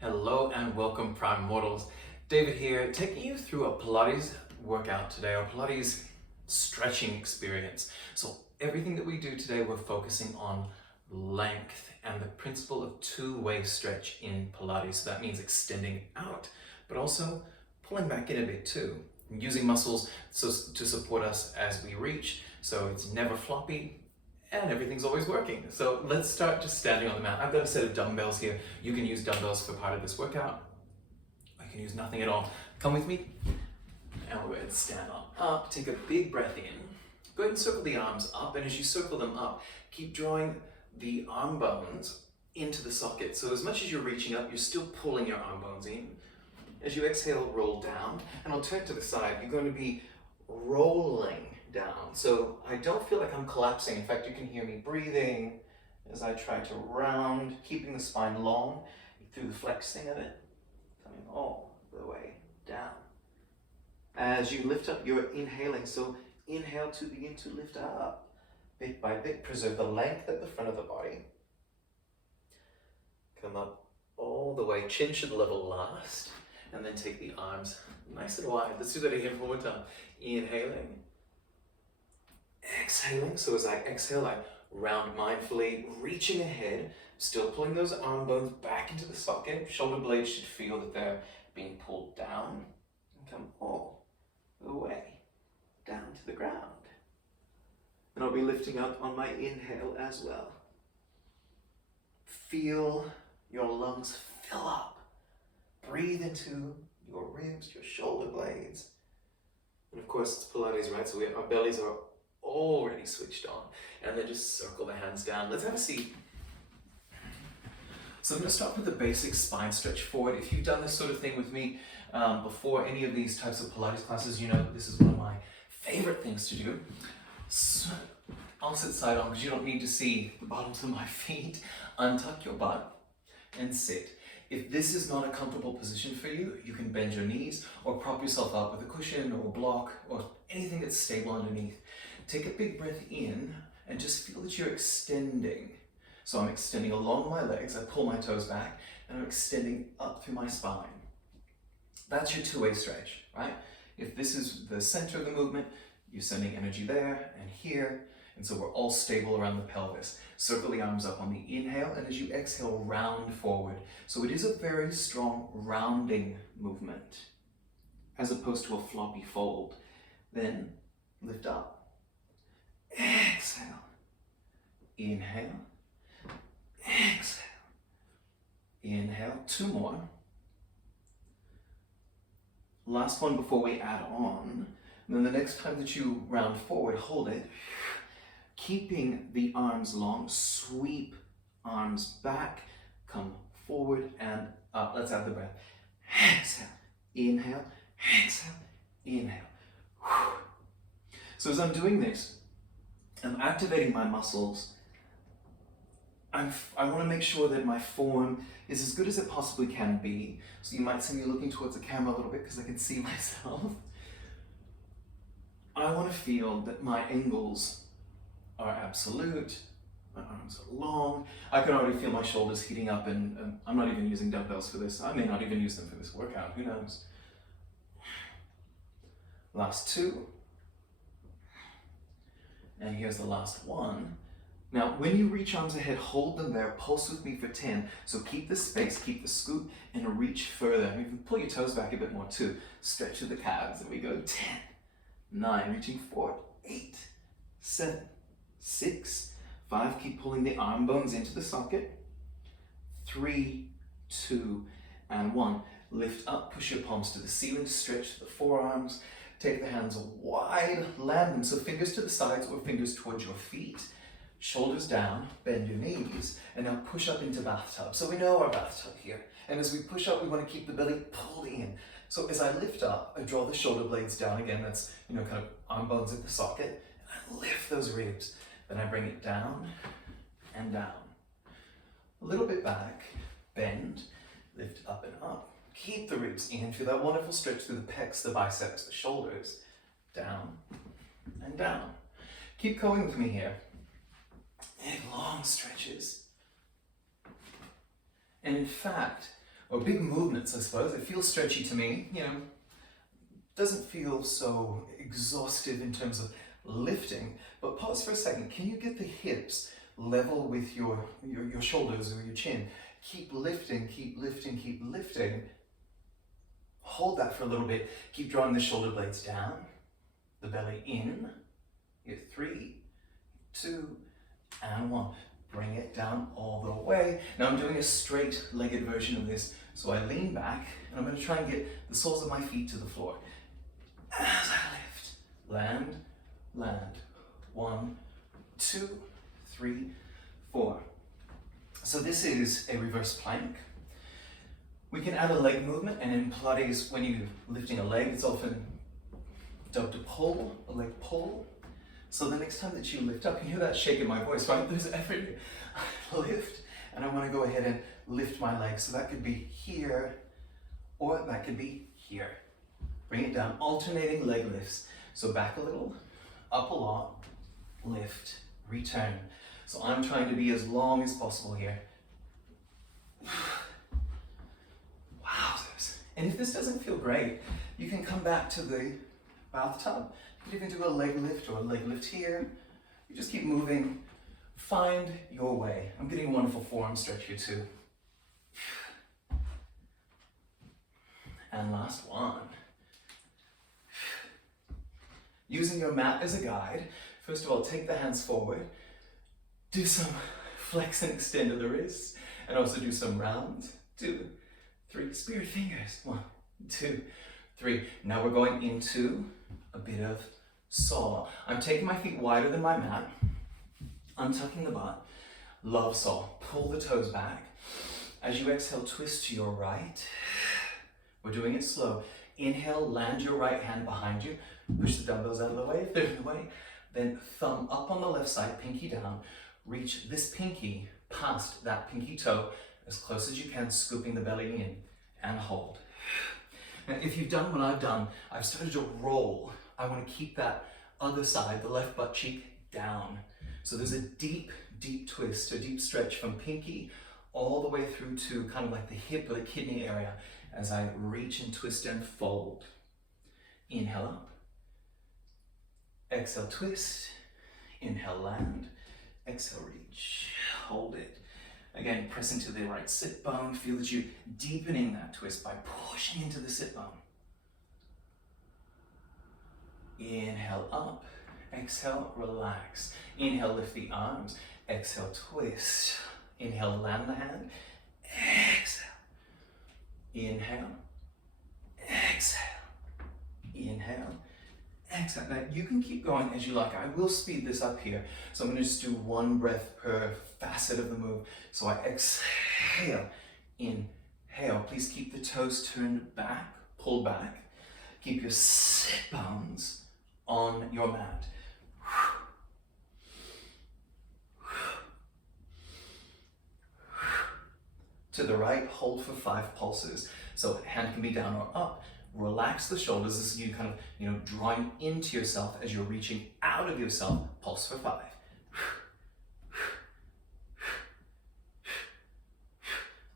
Hello and welcome, PrimeMortals. David here, taking you through a Pilates workout today, or Pilates stretching experience. So everything that we do today, we're focusing on length and the principle of two-way stretch in Pilates. So that means extending out, but also pulling back in a bit too, and using muscles to support us as we reach. So it's never floppy, and everything's always working. So let's start just standing on the mat. I've got a set of dumbbells here. You can use dumbbells for part of this workout, or you can use nothing at all. Come with me, and we're going to stand on up. Take a big breath in. Go ahead and circle the arms up, and as you circle them up, keep drawing the arm bones into the socket. So as much as you're reaching up, you're still pulling your arm bones in. As you exhale, roll down, and I'll turn to the side. You're going to be rolling down. So I don't feel like I'm collapsing. In fact, you can hear me breathing as I try to round, keeping the spine long through the flexing of it, coming all the way down. As you lift up, you're inhaling. So inhale to begin to lift up bit by bit. Preserve the length at the front of the body. Come up all the way. Chin should level last. And then take the arms nice and wide. Let's do that again one more time. Inhaling. Exhaling. So as I exhale, I round mindfully, reaching ahead, still pulling those arm bones back into the socket. Shoulder blades should feel that they're being pulled down and come all the way down to the ground. And I'll be lifting up on my inhale as well. Feel your lungs fill up. Breathe into your ribs, your shoulder blades. And of course, it's Pilates, right? So our bellies are already switched on. And then just circle the hands down. Let's have a seat. So I'm going to start with the basic spine stretch forward. If you've done this sort of thing with me before any of these types of Pilates classes, you know that this is one of my favorite things to do. So I'll sit side on because you don't need to see the bottoms of my feet. Untuck your butt and sit. If this is not a comfortable position for you, you can bend your knees or prop yourself up with a cushion or a block or anything that's stable underneath. Take a big breath in and just feel that you're extending. So I'm extending along my legs, I pull my toes back, and I'm extending up through my spine. That's your two-way stretch, right? If this is the center of the movement, you're sending energy there and here, and so we're all stable around the pelvis. Circle the arms up on the inhale, and as you exhale, round forward. So it is a very strong rounding movement, as opposed to a floppy fold. Then lift up. Exhale. Inhale. Exhale. Inhale. Two more. Last one before we add on. And then the next time that you round forward, hold it. Keeping the arms long, sweep arms back, come forward and up. Let's add the breath. Exhale, inhale, exhale, inhale. So as I'm doing this, I'm activating my muscles. I want to make sure that my form is as good as it possibly can be. So you might see me looking towards the camera a little bit because I can see myself. I want to feel that my angles are absolute, my arms are long. I can already feel my shoulders heating up, and I'm not even using dumbbells for this. I may not even use them for this workout, who knows? Last two. And here's the last one. Now, when you reach arms ahead, hold them there, pulse with me for 10. So keep the space, keep the scoop, and reach further. You can pull your toes back a bit more too. Stretch to the calves, and we go 10, 9, reaching forward, 8, 7, 6, 5, keep pulling the arm bones into the socket, 3, 2, and 1. Lift up, push your palms to the ceiling, stretch the forearms, take the hands wide, land them, so fingers to the sides or fingers towards your feet, shoulders down, bend your knees, and now push up into bathtub. So we know our bathtub here, and as we push up, we want to keep the belly pulled in. So as I lift up, I draw the shoulder blades down again, that's, kind of arm bones at the socket, and I lift those ribs. Then I bring it down and down. A little bit back, bend, lift up and up. Keep the ribs in, feel that wonderful stretch through the pecs, the biceps, the shoulders. Down and down. Keep going with me here. And long stretches. And in fact, or big movements, I suppose. It feels stretchy to me, you know, doesn't feel so exhaustive in terms of lifting, but pause for a second. Can you get the hips level with your shoulders or your chin? Keep lifting, keep lifting, keep lifting. Hold that for a little bit. Keep drawing the shoulder blades down, the belly in. Here, 3, 2, and 1. Bring it down all the way. Now I'm doing a straight-legged version of this, so I lean back, and I'm going to try and get the soles of my feet to the floor. As I lift, land, land. 1, 2, 3, 4. So this is a reverse plank. We can add a leg movement, and in Pilates, when you're lifting a leg, it's often dubbed a pull, a leg pull. So the next time that you lift up, you hear that shake in my voice, right? There's effort. I lift, and I want to go ahead and lift my leg. So that could be here, or that could be here. Bring it down, alternating leg lifts. So back a little, up a lot, lift, return. So I'm trying to be as long as possible here. Wowzers. And if this doesn't feel great, you can come back to the bathtub. You can even do a leg lift or a leg lift here. You just keep moving. Find your way. I'm getting a wonderful forearm stretch here too. And last one. Using your mat as a guide, first of all, take the hands forward. Do some flex and extend of the wrists, and also do some rounds. 2, 3, spirit fingers. 1, 2, 3. Now we're going into a bit of saw. I'm taking my feet wider than my mat, untucking the butt, love saw. Pull the toes back. As you exhale, twist to your right. We're doing it slow. Inhale, land your right hand behind you. Push the dumbbells out of the way if they're in the way. Then thumb up on the left side, pinky down. Reach this pinky past that pinky toe as close as you can, scooping the belly in, and hold. Now, if you've done what I've done, I've started to roll. I want to keep that other side, the left butt cheek, down. So there's a deep, deep twist, a deep stretch from pinky all the way through to kind of like the hip or the kidney area as I reach and twist and fold. Inhale up. Exhale, twist. Inhale, land. Exhale, reach. Hold it. Again, press into the right sit bone. Feel that you're deepening that twist by pushing into the sit bone. Inhale up. Exhale, relax. Inhale, lift the arms. Exhale, twist. Inhale, land the hand. Exhale. Inhale. Exhale. Inhale. Exhale. Now you can keep going as you like. I will speed this up here. So I'm going to just do one breath per facet of the move. So I exhale. Inhale. Please keep the toes turned back, pull back. Keep your sit bones on your mat. To the right, hold for 5 pulses. So hand can be down or up. Relax the shoulders as you kind of, drawing into yourself as you're reaching out of yourself. Pulse for 5.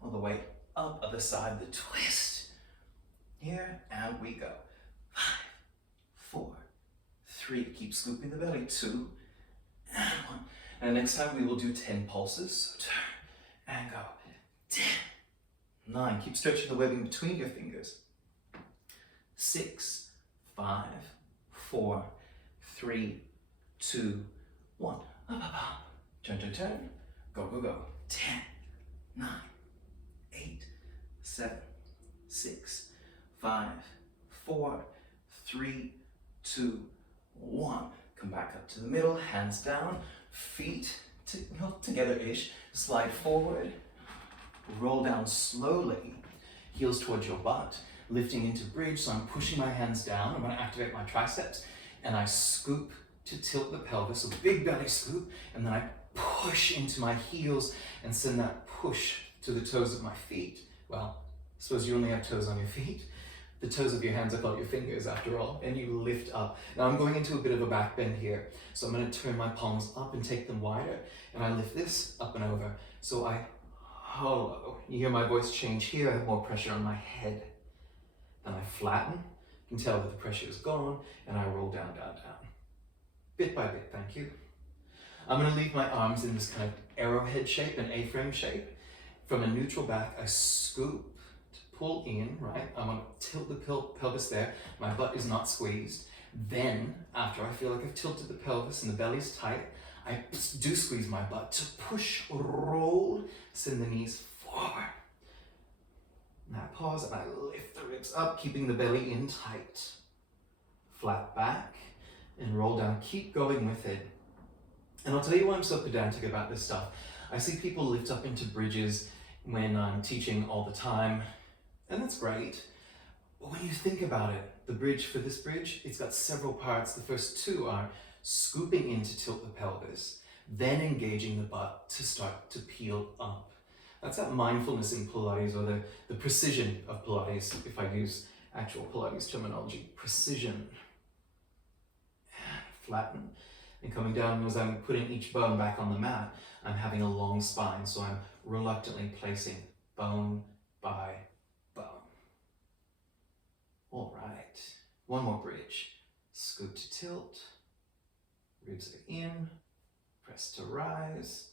All the way up, other side, the twist. Here, and we go. 5, 4, 3, keep scooping the belly. 2, and 1. And next time we will do 10 pulses. So turn and go. 10, 9, keep stretching the webbing between your fingers. 6, 5, 4, 3, 2, 1. Up, up, up. Turn, turn, turn. Go, go, go. 10, 9, 8, 7, 6, 5, 4, 3, 2, 1. Come back up to the middle, hands down, feet together-ish. Slide forward. Roll down slowly, heels towards your butt, lifting into bridge. So I'm pushing my hands down. I'm going to activate my triceps, and I scoop to tilt the pelvis, so big belly scoop, and then I push into my heels and send that push to the toes of my feet. Well, I suppose you only have toes on your feet. The toes of your hands are called your fingers after all, and you lift up. Now I'm going into a bit of a back bend here, so I'm going to turn my palms up and take them wider, and I lift this up and over. So I hollow. You hear my voice change here. I have more pressure on my head. Then I flatten. You can tell that the pressure is gone, and I roll down, down, down. Bit by bit, thank you. I'm going to leave my arms in this kind of arrowhead shape, an A-frame shape. From a neutral back, I scoop to pull in, right? I'm going to tilt the pelvis there. My butt is not squeezed. Then, after I feel like I've tilted the pelvis and the belly's tight, I do squeeze my butt to push, roll, send the knees forward. Now I pause and I lift the ribs up, keeping the belly in tight. Flat back and roll down. Keep going with it. And I'll tell you why I'm so pedantic about this stuff. I see people lift up into bridges when I'm teaching all the time, and that's great. But when you think about it, the bridge for this bridge, it's got several parts. The first two are scooping in to tilt the pelvis, then engaging the butt to start to peel up. That's that mindfulness in Pilates, or the precision of Pilates, if I use actual Pilates terminology. Precision. Flatten. And coming down, as I'm putting each bone back on the mat, I'm having a long spine, so I'm reluctantly placing bone by bone. All right, one more bridge. Scoop to tilt, ribs are in, press to rise.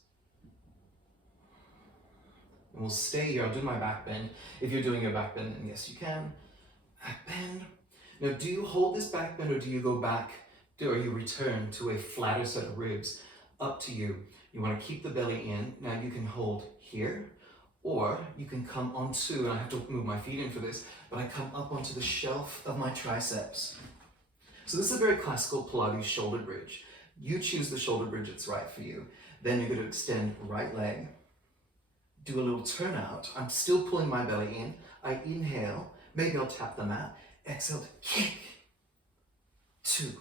And we'll stay here. I'll do my back bend. If you're doing your back bend, then yes, you can. Back bend. Now, do you hold this back bend, or do you go back, or you return to a flatter set of ribs? Up to you. You want to keep the belly in. Now you can hold here, or you can come onto, and I have to move my feet in for this, but I come up onto the shelf of my triceps. So this is a very classical Pilates shoulder bridge. You choose the shoulder bridge that's right for you. Then you're going to extend right leg, do a little turnout. I'm still pulling my belly in. I inhale, maybe I'll tap the mat. Exhale to kick. 2.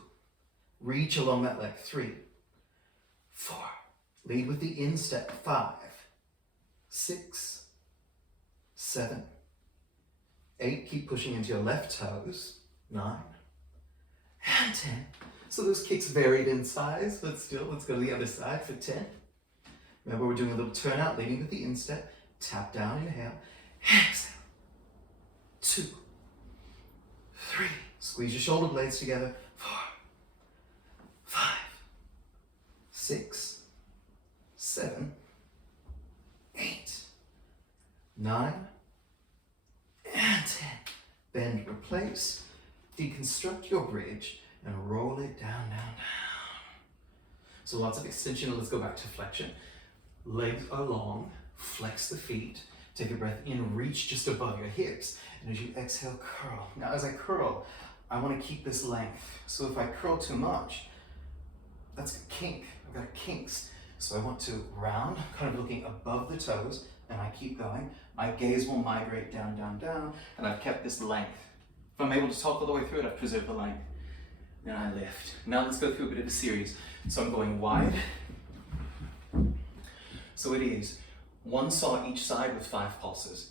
Reach along that leg. 3, 4. Lead with the instep. 5, 6, 7, 8. Keep pushing into your left toes. 9, and 10. So those kicks varied in size, but still, let's go to the other side for 10. Remember, we're doing a little turnout, leading with the instep. Tap down, inhale. Exhale. 2, 3. Squeeze your shoulder blades together. 4, 5, 6, 7, 8, 9, and 10. Bend, replace, deconstruct your bridge, and roll it down, down, down. So lots of extension. Let's go back to flexion. Legs are long, flex the feet, take a breath in, reach just above your hips, and as you exhale, curl. Now as I curl, I want to keep this length. So if I curl too much, that's a kink. I've got kinks. So I want to round, kind of looking above the toes, and I keep going. My gaze will migrate down, down, down, and I've kept this length. If I'm able to talk all the way through it, I've preserved the length. Then I lift. Now let's go through a bit of a series. So I'm going wide. So it is 1 saw each side with 5 pulses.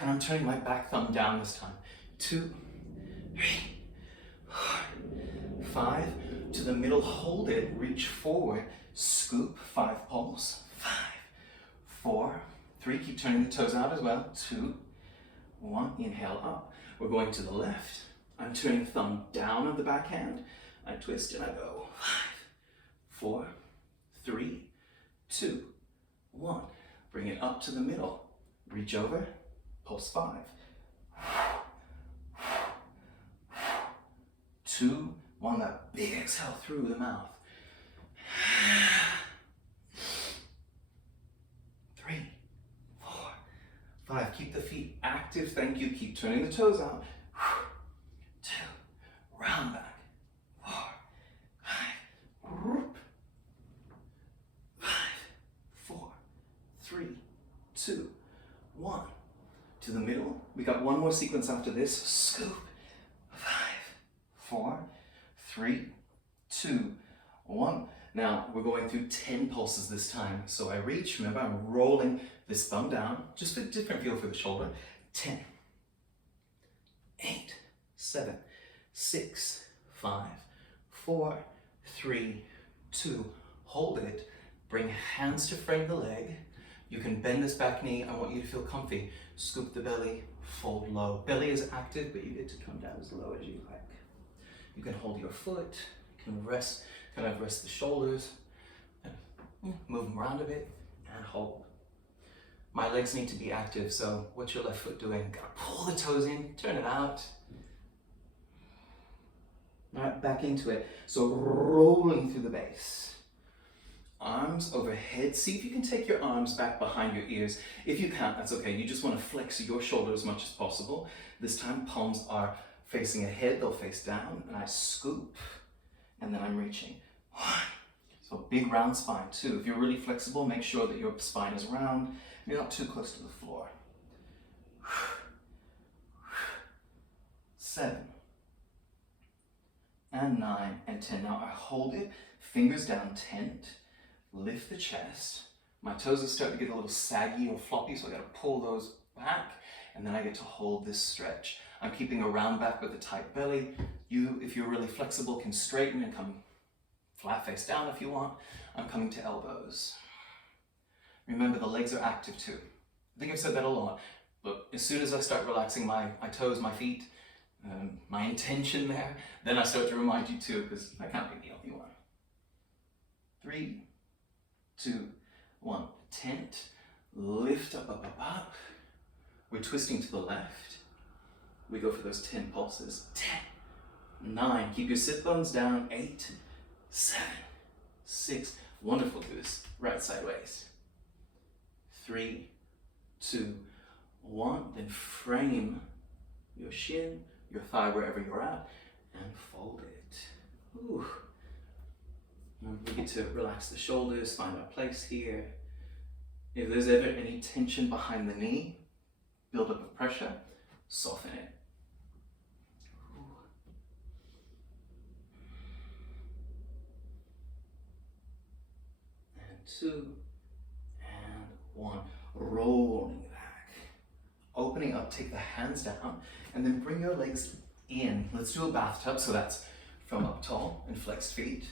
And I'm turning my back thumb down this time. 2, 3, 4, 5. To the middle, hold it, reach forward, scoop, 5 pulse. 5, 4, 3, keep turning the toes out as well. 2, 1, inhale up. We're going to the left. I'm turning thumb down on the backhand. I twist and I go. 5, 4, 3, 2, 1. Bring it up to the middle. Reach over, pulse 5. 2, 1. That big exhale through the mouth. 3, 4, 5. Keep the feet active. Thank you. Keep turning the toes out. 2, round back. 4, 5. 5, 4, 3, 2, 1. To the middle. We got one more sequence after this. Scoop. 5, 4, 3, 2, 1. Now we're going through 10 pulses this time. So I reach. Remember, I'm rolling this thumb down. Just a different feel for the shoulder. 10, 8, 7, 6, 5, 4, 3, 2. Hold it. Bring hands to frame the leg. You can bend this back knee. I want you to feel comfy. Scoop the belly, fold low. Belly is active, but you get to come down as low as you like. You can hold your foot, you can rest, rest the shoulders, and move them around a bit, and hold. My legs need to be active, so what's your left foot doing? Gotta pull the toes in, turn it out. All right, back into it. So rolling through the base. Arms overhead. See if you can take your arms back behind your ears. If you can't, that's okay. You just want to flex your shoulder as much as possible. This time, palms are facing ahead, they'll face down, and I scoop, and then I'm reaching. So big round spine. 2. If you're really flexible, make sure that your spine is round. You're not too close to the floor. 7. And 9 and 10. Now I hold it, fingers down, tent, lift the chest. My toes are starting to get a little saggy or floppy, so I gotta pull those back, and then I get to hold this stretch. I'm keeping a round back with a tight belly. You, if you're really flexible, can straighten and come flat face down if you want. I'm coming to elbows. Remember, the legs are active too. I think I've said that a lot, but as soon as I start relaxing my toes, my feet, my intention there, then I start to remind you too, because I can't be the only one. 3, 2, 1. Tent, lift up, up, up, up. We're twisting to the left. We go for those 10 pulses. 10, 9, keep your sit bones down. 8, 7, 6, wonderful. Do this right sideways. 3, 2, 1, then frame your shin, your thigh, wherever you're at, and fold it. Ooh. And we get to relax the shoulders, find our place here. If there's ever any tension behind the knee, build up of pressure, soften it. Ooh. And 2, and 1. Rolling back. Opening up, take the hands down, and then bring your legs in. Let's do a bathtub, so that's from up tall and flexed feet.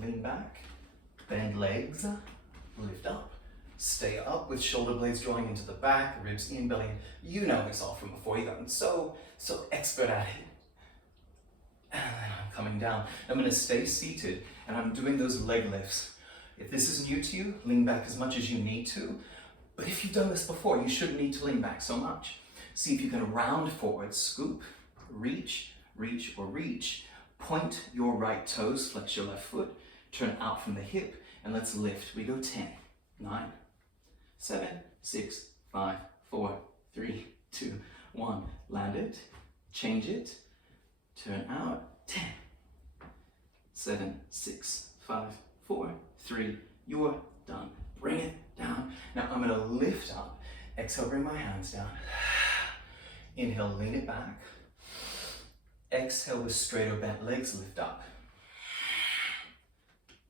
Lean back, bend legs, lift up, stay up with shoulder blades drawing into the back, ribs in, belly in. You know this all from before. You've gotten so expert at it. And then I'm coming down. I'm going to stay seated, and I'm doing those leg lifts. If this is new to you, lean back as much as you need to. But if you've done this before, you shouldn't need to lean back so much. See if you can round forward, scoop, reach, reach, or reach. Point your right toes, flex your left foot, turn out from the hip, and let's lift. We go 10, 9, 7, 6, 5, 4, 3, 2, 1. Land it, change it, turn out, 10, 7, 6, 5, 4, 3, you're done. Bring it down. Now I'm gonna lift up, exhale, bring my hands down. Inhale, lean it back. Exhale with straight or bent legs, lift up.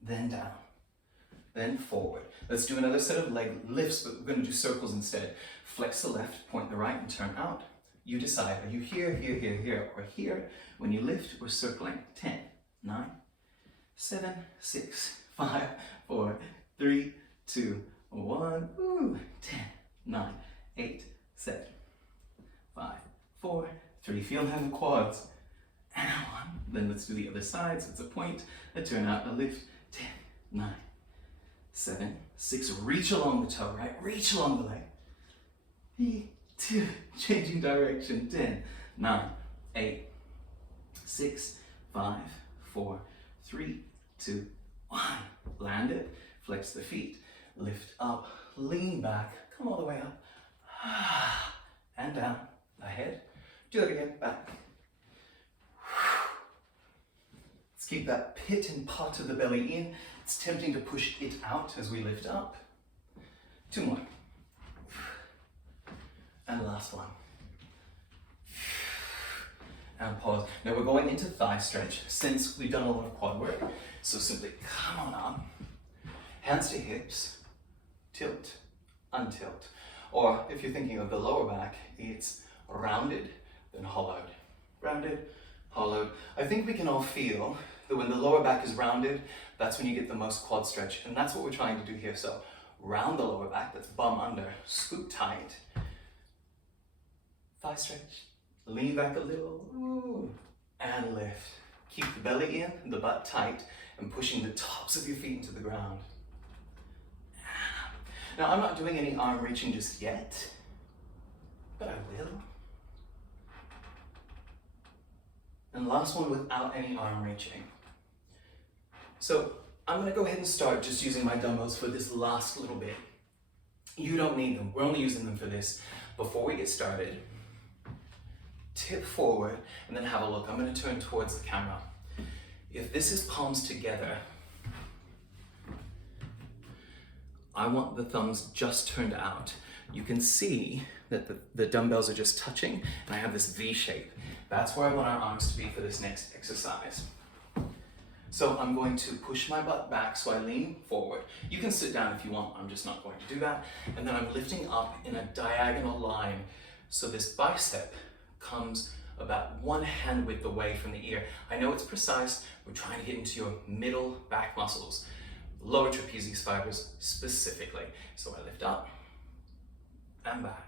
Then down, then forward. Let's do another set of leg lifts, but we're gonna do circles instead. Flex the left, point the right, and turn out. You decide, are you here, here, here, here, or here? When you lift, we're circling. 10, 9, 7, 6, 5, 4, 3, 2, 1. Ooh, 10, 9, 8, 7, 5, 4, 3. Feel them in the quads. And 1. Then let's do the other side. So it's a point, a turn out, a lift. 10, 9, 7, 6. Reach along the toe, right? Reach along the leg. 2, changing direction. 10, 9, 8, 6, 5, 4, 3, 2, 1. Land it, flex the feet, lift up, lean back, come all the way up, and down, ahead. Do it again, back. Let's keep that pit and pot of the belly in. It's tempting to push it out as we lift up. 2 more. And last one. And pause. Now we're going into thigh stretch since we've done a lot of quad work. So simply come on up, hands to hips, tilt, untilt. Or if you're thinking of the lower back, it's rounded, then hollowed. Rounded, hollowed. I think we can all feel that when the lower back is rounded, that's when you get the most quad stretch. And that's what we're trying to do here. So round the lower back, that's bum under, scoop tight, thigh stretch, lean back a little, ooh, and lift. Keep the belly in, the butt tight, and pushing the tops of your feet into the ground. Now, I'm not doing any arm reaching just yet, but I will. And last one without any arm reaching. So I'm gonna go ahead and start just using my dumbbells for this last little bit. You don't need them, we're only using them for this. Before we get started, tip forward and then have a look. I'm gonna turn towards the camera. If this is palms together, I want the thumbs just turned out. You can see that the dumbbells are just touching and I have this V shape. That's where I want our arms to be for this next exercise. So I'm going to push my butt back so I lean forward. You can sit down if you want, I'm just not going to do that. And then I'm lifting up in a diagonal line. So this bicep comes about one hand width away from the ear. I know it's precise, we're trying to get into your middle back muscles, lower trapezius fibers specifically. So I lift up and back.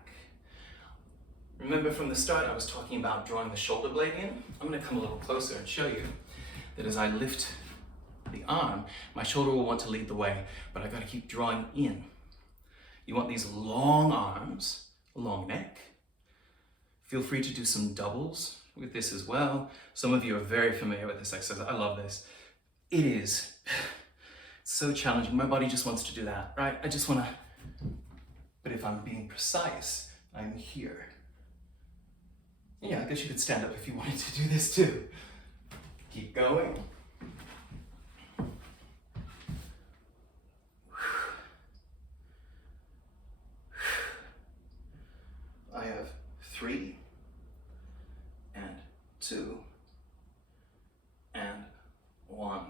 Remember from the start, I was talking about drawing the shoulder blade in. I'm gonna come a little closer and show you that as I lift the arm, my shoulder will want to lead the way, but I gotta keep drawing in. You want these long arms, long neck. Feel free to do some doubles with this as well. Some of you are very familiar with this exercise. I love this. It is so challenging. My body just wants to do that, right? I just wanna, but if I'm being precise, I'm here. Yeah, I guess you could stand up if you wanted to do this too. Keep going. I have 3 and 2 and 1.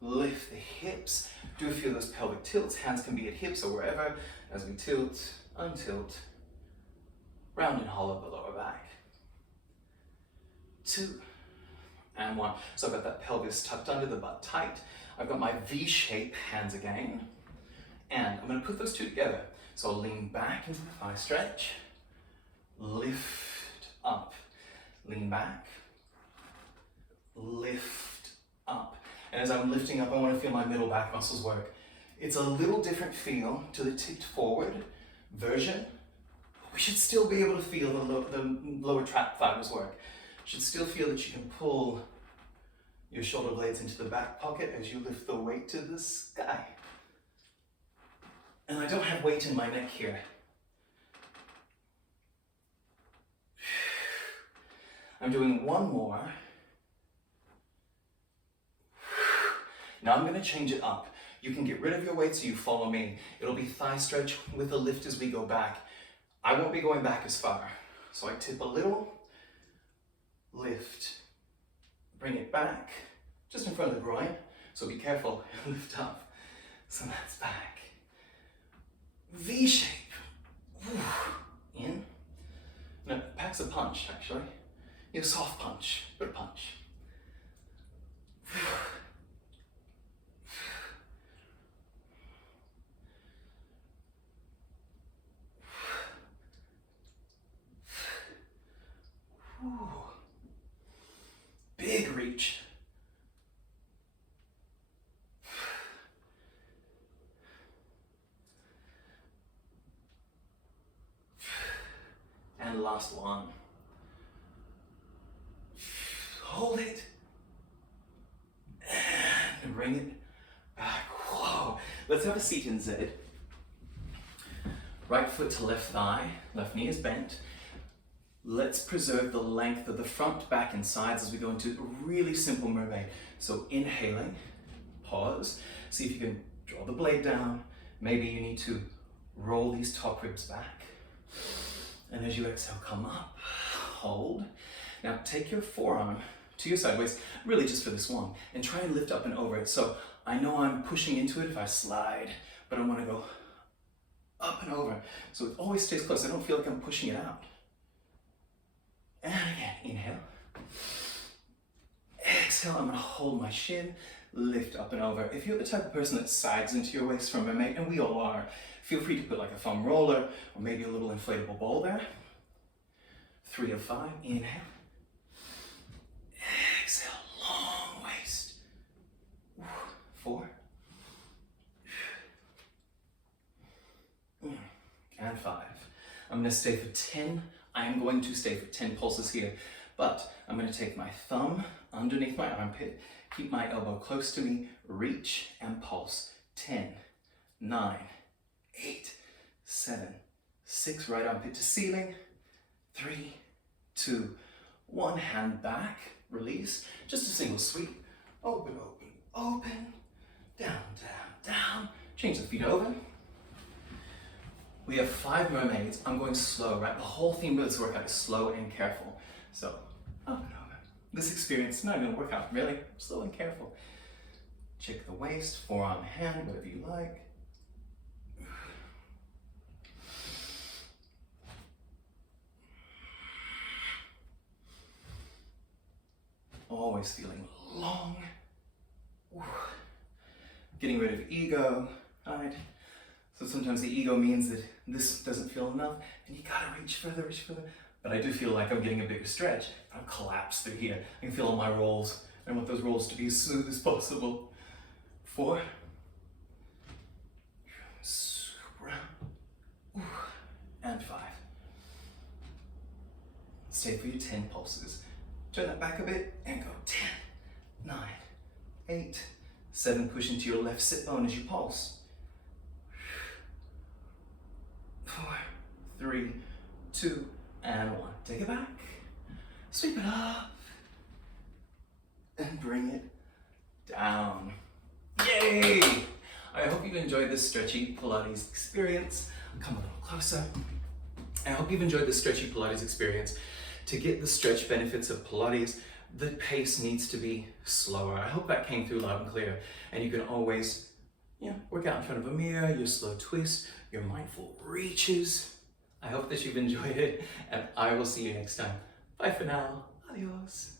Lift the hips. Do feel those pelvic tilts. Hands can be at hips or wherever as we tilt, untilt, round and hollow the lower back. 2 and 1. So I've got that pelvis tucked under, the butt tight. I've got my V-shape hands again. And I'm going to put those two together. So I'll lean back into the thigh stretch. Lift up. Lean back. Lift up. And as I'm lifting up, I want to feel my middle back muscles work. It's a little different feel to the tipped forward version. We should still be able to feel the lower trap fibers work. Should still feel that you can pull your shoulder blades into the back pocket as you lift the weight to the sky. And I don't have weight in my neck here. I'm doing one more. Now I'm going to change it up. You can get rid of your weight so you follow me. It'll be thigh stretch with a lift as we go back. I won't be going back as far. So I tip a little, lift, bring it back, just in front of the groin. So be careful, lift up. So that's back. V shape. In. No, packs a punch actually. You soft punch, but a punch. Big reach. And last one. Hold it. And bring it back. Whoa. Let's have a seat in Z. Right foot to left thigh. Left knee is bent. Let's preserve the length of the front, back, and sides as we go into a really simple mermaid. So inhaling, pause, see if you can draw the blade down. Maybe you need to roll these top ribs back. And as you exhale, come up, hold. Now take your forearm to your sideways, really just for this one, and try and lift up and over it. So I know I'm pushing into it if I slide, but I want to go up and over. So it always stays close. I don't feel like I'm pushing it out. And again, inhale. Exhale, I'm gonna hold my shin, lift up and over. If you're the type of person that sags into your waist from Mermaid, and we all are, feel free to put like a foam roller or maybe a little inflatable ball there. 3 of 5, inhale. Exhale, long waist. 4. And 5. I'm going to stay for 10. I am going to stay for 10 pulses here, but I'm going to take my thumb underneath my armpit, keep my elbow close to me, reach and pulse. 10, 9, 8, 7, 6, right armpit to ceiling. 3, 2, 1, hand back, release. Just a single sweep. Open, open, open. Down, down, down. Change the feet over. We have 5 mermaids. I'm going slow, right? The whole theme of this workout is slow and careful. So, up and over. This experience is not even a workout, really. Slow and careful. Check the waist, forearm, hand, whatever you like. Always feeling long. Getting rid of ego, right? So sometimes the ego means that this doesn't feel enough and you gotta reach further, reach further. But I do feel like I'm getting a bigger stretch. I'll collapse through here. I can feel all my rolls. I want those rolls to be as smooth as possible. 4. And 5. Stay for your 10 pulses. Turn that back a bit and go 10, 9, 8, 7. Push into your left sit bone as you pulse. 4, 3, 2, and 1. Take it back. Sweep it up. And bring it down. Yay! I hope you've enjoyed this stretchy Pilates experience. Come a little closer. I hope you've enjoyed this stretchy Pilates experience. To get the stretch benefits of Pilates, the pace needs to be slower. I hope that came through loud and clear. And you can always, work out in front of a mirror, your slow twist, your mindful reaches. I hope that you've enjoyed it, and I will see you next time. Bye for now. Adios.